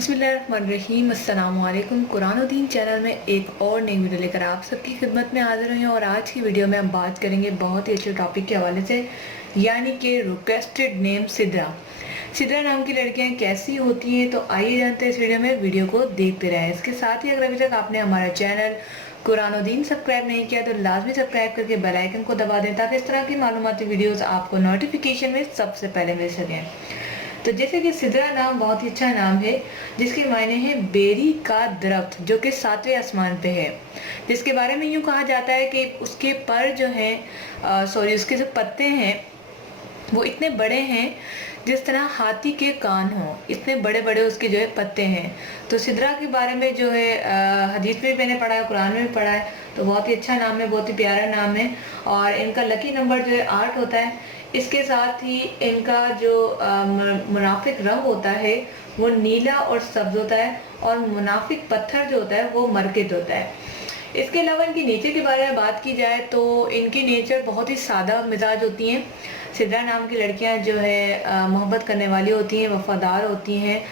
बिस्मिल्लाहिर्रहमानिर्रहीम। अस्सलामुअलैकुम। कुरान और दीन चैनल में एक और नई वीडियो लेकर आप सबकी खिदमत में हाजिर हुई हूँ और आज की वीडियो में हम बात करेंगे बहुत ही अच्छे टॉपिक के हवाले से, यानी कि रिक्वेस्टेड नेम सिद्रा। सिद्रा नाम की लड़कियाँ कैसी होती हैं, तो आइए जानते हैं इस वीडियो को देखते रहें। इसके साथ ही अगर अभी तक आपने हमारा चैनल कुरान और दीन सब्सक्राइब नहीं किया तो लाजमी सब्सक्राइब करके बेल आइकन को दबा दें ताकि इस तरह की मालूमाती वीडियोज़ आपको नोटिफिकेशन में सबसे पहले मिल सकें। तो जैसे कि सिद्रा नाम बहुत ही अच्छा नाम है, जिसके मायने हैं बेरी का दरख्त, जो कि 7वें आसमान पे है। जिसके बारे में यूँ कहा जाता है कि उसके पर जो हैं उसके जो पत्ते हैं वो इतने बड़े हैं जिस तरह हाथी के कान हों, इतने बड़े बड़े उसके जो है पत्ते हैं। तो सिद्रा के बारे में जो है हदीस में भी मैंने पढ़ा है, कुरान में भी पढ़ा है। तो बहुत ही अच्छा नाम है, बहुत ही प्यारा नाम है और इनका लकी नंबर जो है 8 होता है। इसके साथ ही इनका जो मुनाफिक रंग होता है वो नीला और सब्ज होता है और मुनाफिक पत्थर जो होता है वो मरकत होता है। इसके अलावा इनकी नेचर के बारे में बात की जाए तो इनकी नेचर बहुत ही सादा मिजाज होती हैं। सिद्रा नाम की लड़कियां जो है मोहब्बत करने वाली होती हैं, वफादार होती हैं,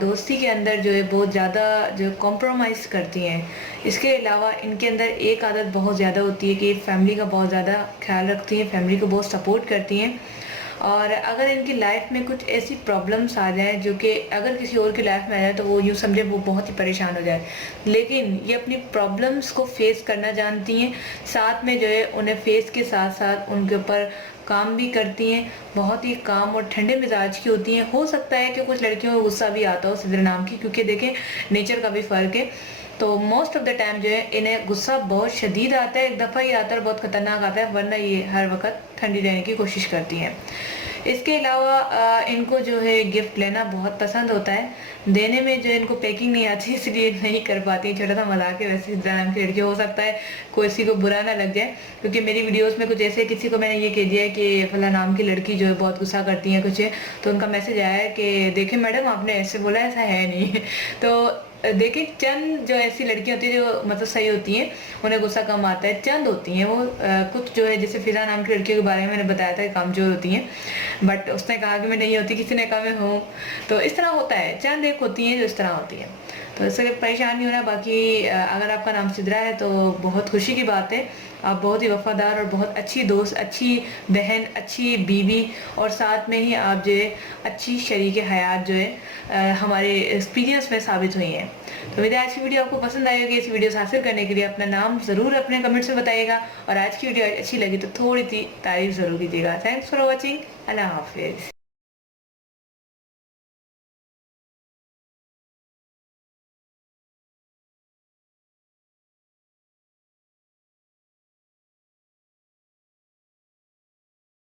दोस्ती के अंदर जो है बहुत ज़्यादा जो कॉम्प्रोमाइज़ करती हैं। इसके अलावा इनके अंदर एक आदत बहुत ज़्यादा होती है कि फैमिली का बहुत ज़्यादा ख्याल रखती हैं, फैमिली को बहुत सपोर्ट करती हैं। और अगर इनकी लाइफ में कुछ ऐसी प्रॉब्लम्स आ जाएं जो कि अगर किसी और की लाइफ में आ जाए तो वो यूँ समझे वो बहुत ही परेशान हो जाए, लेकिन ये अपनी प्रॉब्लम्स को फेस करना जानती हैं। साथ में जो है उन्हें फेस के साथ साथ उनके ऊपर काम भी करती हैं। बहुत ही काम और ठंडे मिजाज की होती हैं। हो सकता है कि कुछ लड़कियों को गुस्सा भी आता हो सिद्रा नाम की, क्योंकि देखें नेचर का भी फ़र्क है। तो मोस्ट ऑफ द टाइम जो है इन्हें गुस्सा बहुत शदीद आता है, एक दफ़ा ही आता है और बहुत ख़तरनाक आता है, वरना ये हर वक्त ठंडी रहने की कोशिश करती हैं। इसके अलावा इनको जो है गिफ्ट लेना बहुत पसंद होता है। देने में जो है इनको पैकिंग नहीं आती इसलिए नहीं कर पाती। छोटा सा मजाक है वैसे सिद्रा नाम की लड़की, हो सकता है कोई किसी को बुरा ना लग जाए, क्योंकि मेरी वीडियोस में कुछ ऐसे किसी को मैंने ये कह दिया है कि फला नाम की लड़की जो है बहुत गुस्सा करती है कुछ है, तो उनका मैसेज आया है कि देखें मैडम आपने ऐसे बोला, ऐसा है नहीं। तो देखिए चंद जो ऐसी लड़कियां होती है जो मतलब सही होती हैं, उन्हें गुस्सा कम आता है। चंद होती हैं वो कुछ जो है, जैसे फिजा नाम की लड़कियों के बारे में मैंने बताया था कमजोर होती हैं, बट उसने कहा कि मैं नहीं होती, किसी ने कहा मैं हूँ। तो इस तरह होता है, चंद एक होती हैं जो इस तरह होती हैं। तो इससे परेशान नहीं होना। बाकी अगर आपका नाम सिद्रा है तो बहुत खुशी की बात है। आप बहुत ही वफादार और बहुत अच्छी दोस्त, अच्छी बहन, अच्छी बीवी और साथ में ही आप जो है अच्छी शरीक हयात जो है हमारे एक्सपीरियंस में साबित हुई हैं। तो मेरी आज की वीडियो आपको पसंद आई होगी। इस वीडियो से हासिल करने के लिए अपना नाम ज़रूर अपने कमेंट्स में बताइएगा और आज की वीडियो अच्छी लगी तो थोड़ी सी तारीफ ज़रूर कीजिएगा। Thanks for watching. अल्लाह हाफिज़।